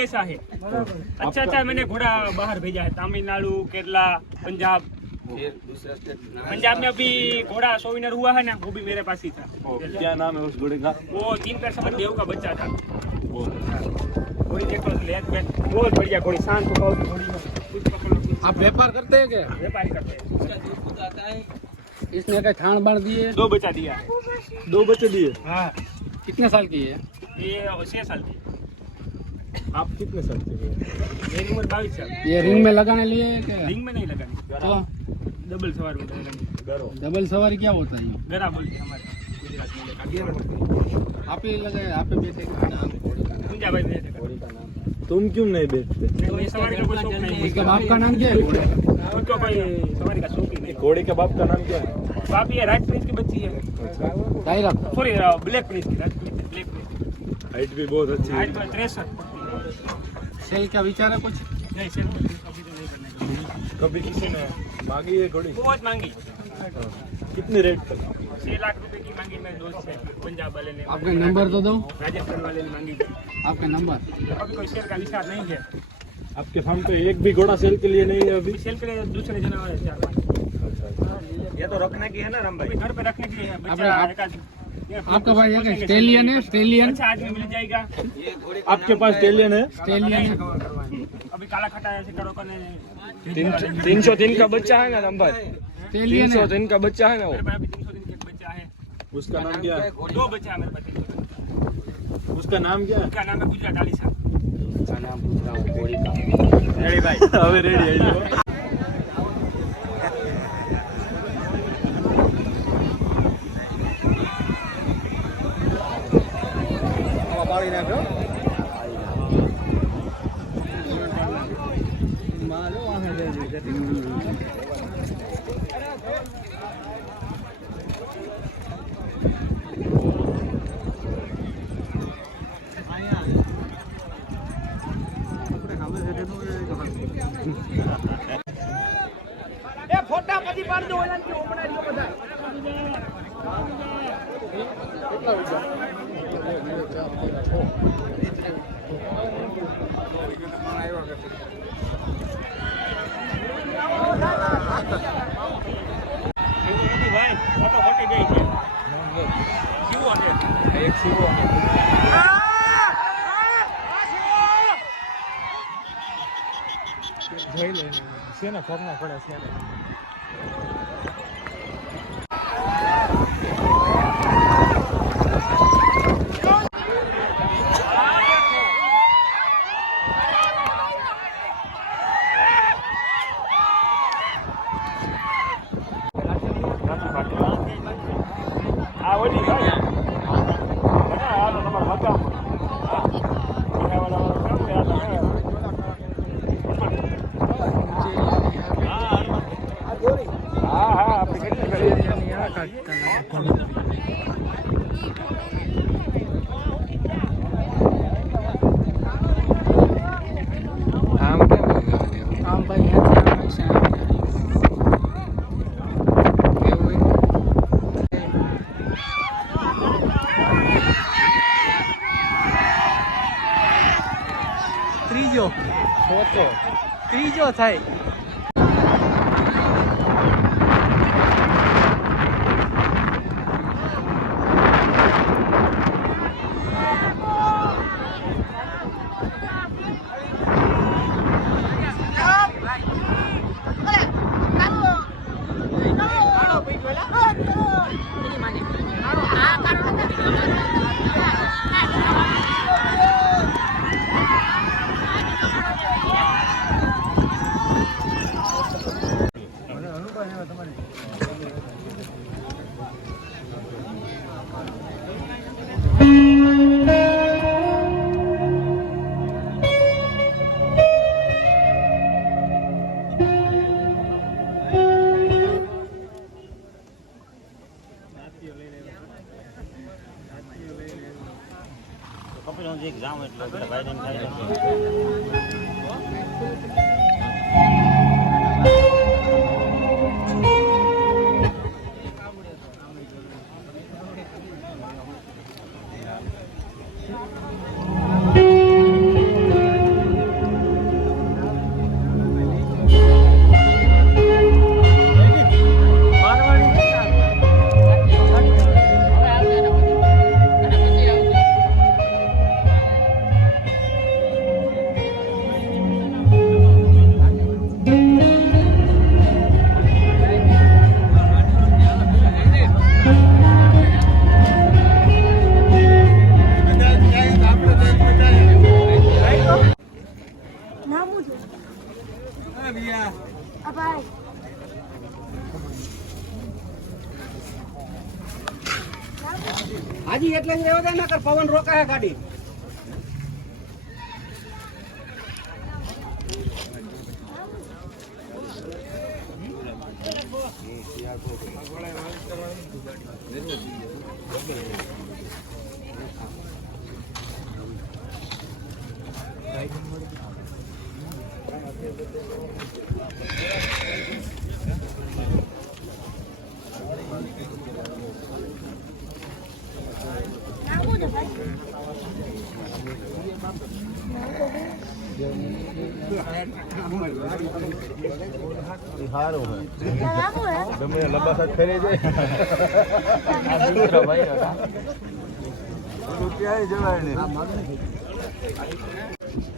ऐसा है। अच्छा अच्छा मैंने घोड़ा बाहर भेजा है, तमिलनाडु, केरला, पंजाब। पंजाब में अभी घोड़ा 100 विनर हुआ है ना, वो भी मेरे पास ही था। क्या नाम है उस घोड़े का? वो 3 पैर समझ देव का बच्चा था। घोड़ी देखो, बहुत बढ़िया घोड़ी, शांत स्वभाव की घोड़ी है। आप व्यापार करते हैं क्या? व्यापारी करते हैं। इसने क्या ठाण बाण दिए? 2 बच्चा दिया है। 2 बच्चे दिए। हाँ, कितने साल की है? ये 6 साल की। आप कितने साल के हैं? मेरी उम्र 22 साल। ये रिंग में लगाने लिए क्या? रिंग में नहीं लगानी, तो डबल सवार में लगानी। डबल सवारी क्या होता है? गरा बोलते हैं हमारे गुजरात में। आप ही लगाए, आप ही बेटे का नाम? पूंजा भाई मेरे का। तुम क्यों नहीं बेचते? नहीं, सवारी का कोई शौक नहीं। इसके बाप का नाम क्या है? घोड़े का? उनको कोई सवारी का शौक ही नहीं। घोड़े के बाप का नाम क्या है? बाप ये राइट प्रिंस की बच्ची है। दायरा सॉरी, ब्लैक प्रिंस की, right Prince, black Prince. Height भी बहुत अच्छी है। हाइट तो 63। सेल का विचार है कुछ? नहीं सर, अभी तो नहीं करना। कभी किसी ने मांगी है घोड़ी? बहुत मांगी, कितने रेट तक? 6 लाख रुपए की मांगी मेरे दोस्त से, पंजाब वाले ने। आपका नंबर तो दो। राजस्थान वाले ने मांगी। आपका नंबर? अभी कोई शेयर का विचार नहीं है। आपके फार्म पे एक भी घोड़ा सेल के लिए नहीं है अभी? सेल के लिए दूसरे जानवर है 4-5। ये तो रखने की है ना राम भाई, घर पे रखने के लिए है। बच्चा आपका भाई है स्टेलियन है? स्टेलियन अच्छा आदमी मिल जाएगा। आपके पास टेलियन है? स्टेलियन है। अभी काला खटा ऐसे करो करने 303 का बच्चा है ना राम भाई? स्टेलियन है। 303 का बच्चा है ना वो? मेरे पास अभी 300 दिन का एक बच्चा है। उसका नाम क्या है? 2 बच्चा है मेरे पास 300 दिन। उसका नाम क्या है? उसका नाम है गुजरात डाली साहब। रेडी भाई, હવે રેડી આવી જાઓ। પાડી નાખ્યો ફોટા પછી પાડજો ઓલા કે ઓપડાડીઓ બધા ભાઈ ફોટો ફોટી ગઈ છે શિવો છે એક શિવો જોઈ લે શેના ફોર્મમાં પડે છે આ ઓલી ભાઈ આ તમારા મકામ ત્રીજો થાય એક્ઝામ એટલે ભાઈ થાય હજી એટલે જ રહેવા દે નકર પવન રોકાય ગાડી.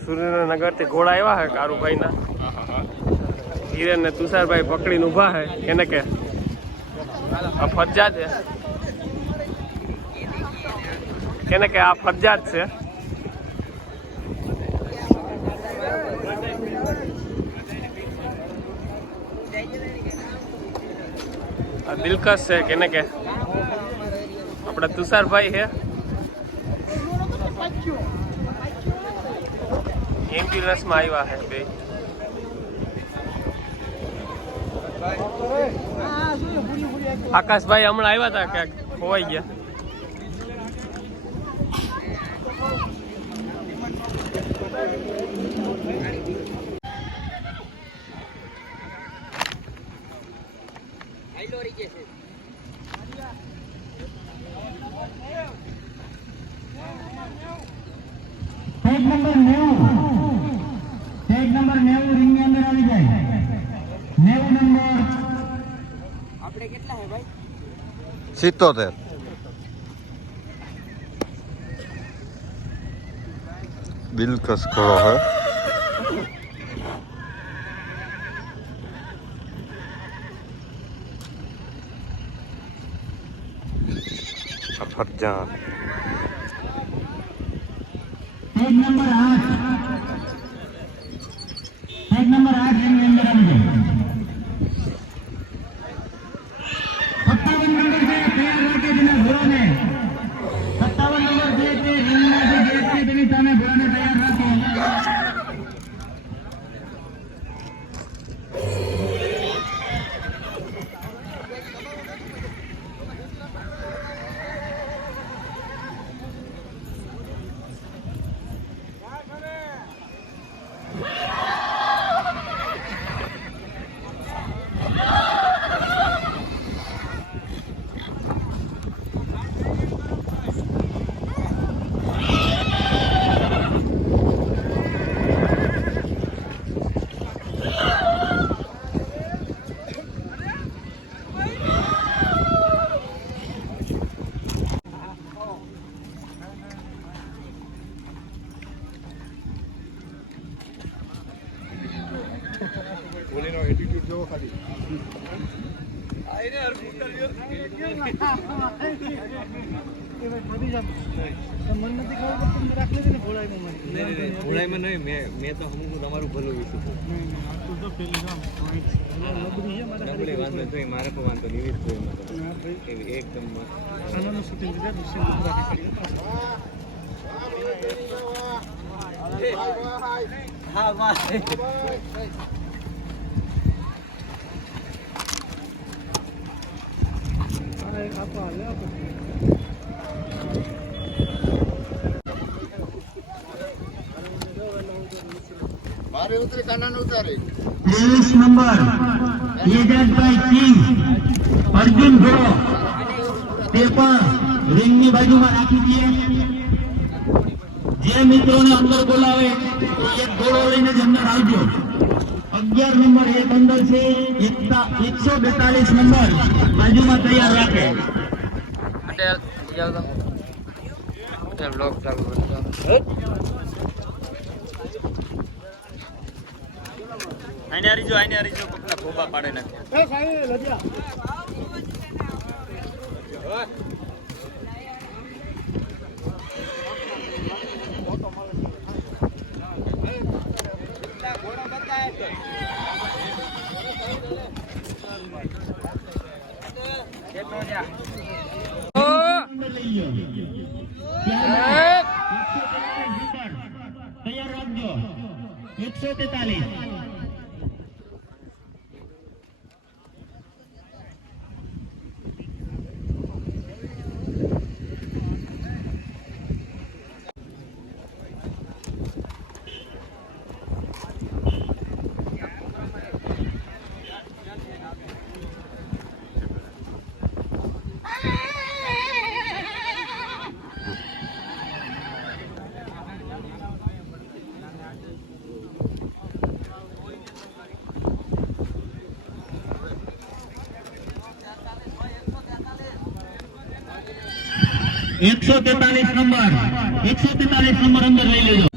સુરેન્દ્રનગર થી ઘોડા આવ્યા હે કારુભાઈ ના હિરેન ને તુષારભાઈ પકડીને ઉભા હે એને કે આ ફરજિયાત છે કેને કે આ ફરજિયાત છે આ દિલકશ છે કેને કે આપણા તુષારભાઈ છે એમ્બ્યુલન્સ માં આવ્યા હે બે આકાશભાઈ હમણાં આવ્યા હતા ક્યાંક ખોવાઈ ગયા નંબર 90 રિંગ ની અંદર આવી જાય 90 નંબર આપણે કેટલા હે ભાઈ? 77 દિલકશ ઘોડો હે ફરજાન નંબર 8 નંબર 8 રિંગ ની અંદર આવી જાય 57 નંબર છે તૈયાર રાખે તેના ઘોડાને 57 નંબર છે તે રિંગમાં જે ગેટ છે તેની સામે ઘોડાને તૈયાર રાખો મેં તો અમુક તમારું ભલું વિચાર્યું વાંધો તો મારે પણ વાંધો નહીં એકદમ મારે ઉતરી કાના ઉતારી 23 નંબર એજાજભાઈ કિંગ અર્જુન ઘોડો તે પણ રિંગની બાજુમાં રાખી દઈએ જે મિત્રોને અંદર બોલાવે એક ઘોડો લઈને જ અંદર આવજો 11 નંબર એક અંદર છે 142 નંબર બાજુમાં તૈયાર રાખે બ્લોક ચાલુ આને હરીજો કોકના ખોબા પાડે નાખે ત્યારબાદ 143 નંબર તૈયાર રાખજો 143 143 નંબર અંદર લઈ લેજો